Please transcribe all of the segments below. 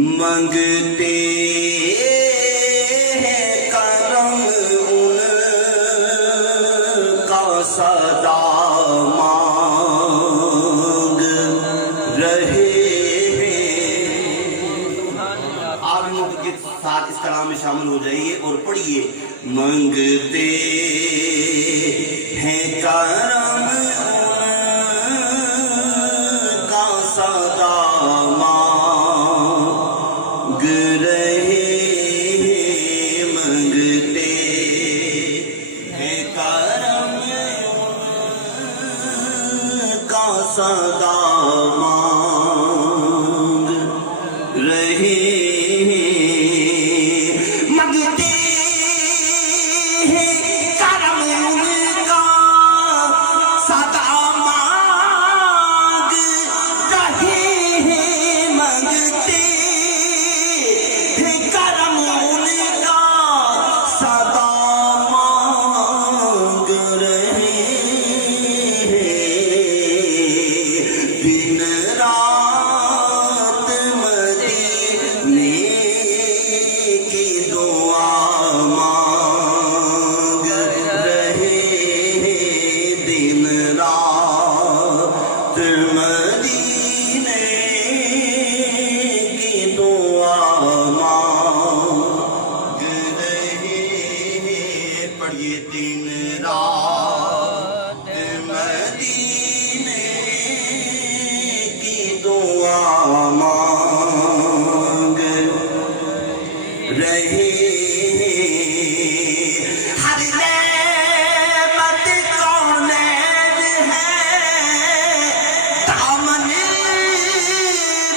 منگتے ہیں کرم ان کا صدا مانگ رہے ہیں۔ آپ ان کے ساتھ اس کلام میں شامل ہو جائیے اور پڑھیے، منگتے ہیں کرم ان کا صدا مانگ رہے ہیں، منگتے ہیں کرم ان کا صدا مانگ رہے ہیں، منگتے ہیں کرم ان کا صدا مانگ رہے ہیں، منگتے ہیں کرم ان کا صدا مانگ رہے ہیں، دن رات مدینے کی دعا مانگ رہے ہیں، دن رات مدینے کی دعا مانگ رہے ہیں، پڑھیے، دن رات مدینے کی دعا مانگ رہے ہیں، ہر نعمت کونین ہے دامن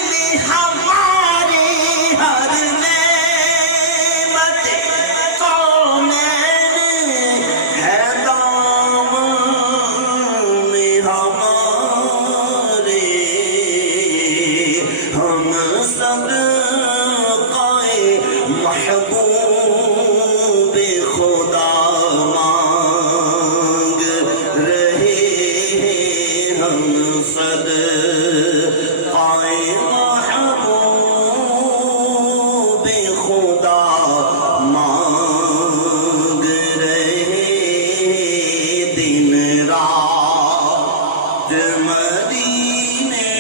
میں ہمارے، ہر نعمت کونین ہے دامن میں ہمارے، ہم صدقۂ محبوب خدا مانگ رہے ہیں، ہم صدقۂ محبوب خدا مانگ رہے ہیں، دن رات مدینے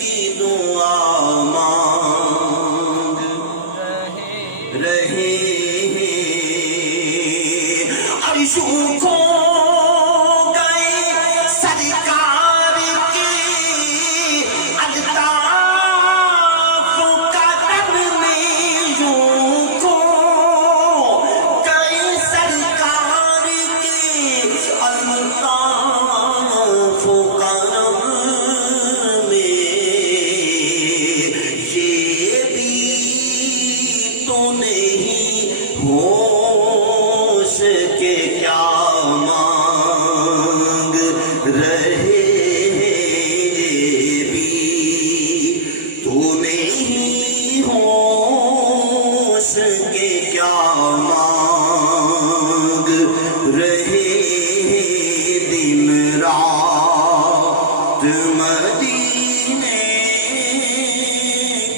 کی دعا مانگ رہے ہیں، عرشوں کو گئے سرکار کی الطاف و کرم میں، یوں کو گئے سرکار کی الطاف و کرم میں، یہ بھی تو نہیں ہوش کے کیا مانگ رہے ہیں، یہ بھی تو نہیں ہوش کے کیا مانگ رہے ہیں، دن رات مدینے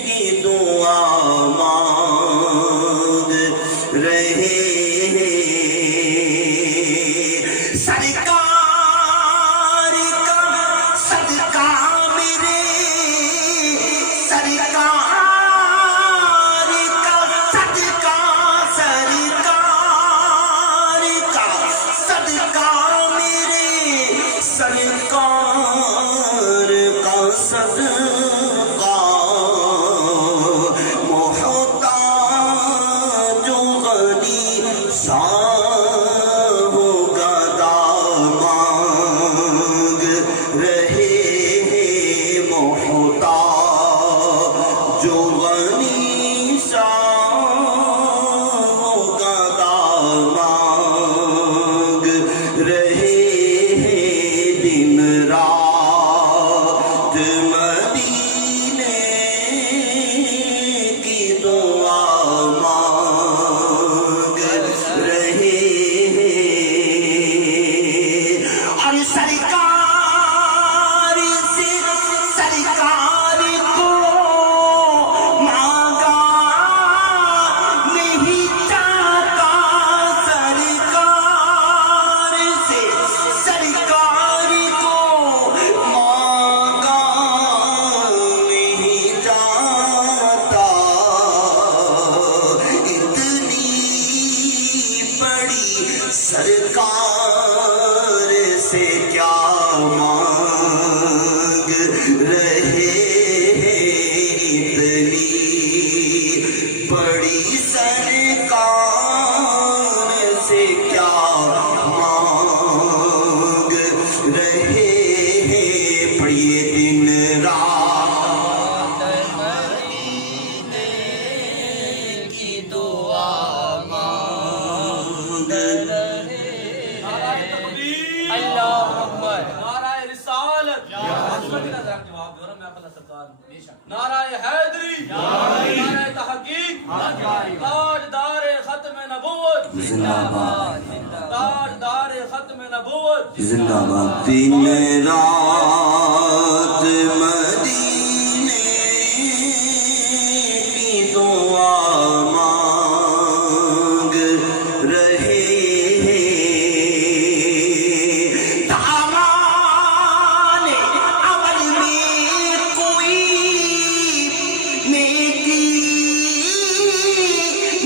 کی دعا مانگ رہے ہیں، سرکار کا صدقہ میرے، سرکار کا صدقہ، سرکار کا صدقہ میرے، سرکار کا صدقہ، محتاج و غنی صاحب گدا مانگ رہے ہیں، محتاج و غنی صاحب گدا مانگ رہے ہیں، دن رات مدینے کی دعا مانگ رہے ہیں، اور سرکار سے سرکار کو زندہ باد تاجدار ختم نبوت زندہ باد دن رات مدینے کی دعا مانگ رہے دامان عمل میں کوئی نیکی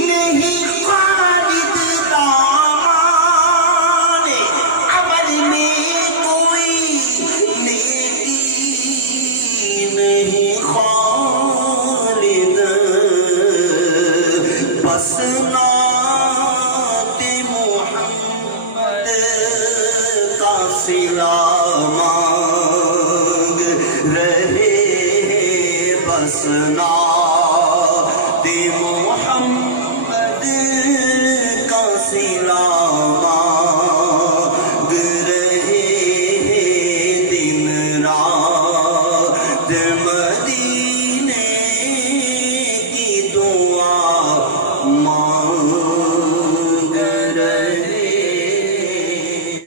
نہیں خالد دامان عمل میں کوئی نیکی نہیں خالد بس نعت محمد کا صلہ مانگ رہے بس نعت محمد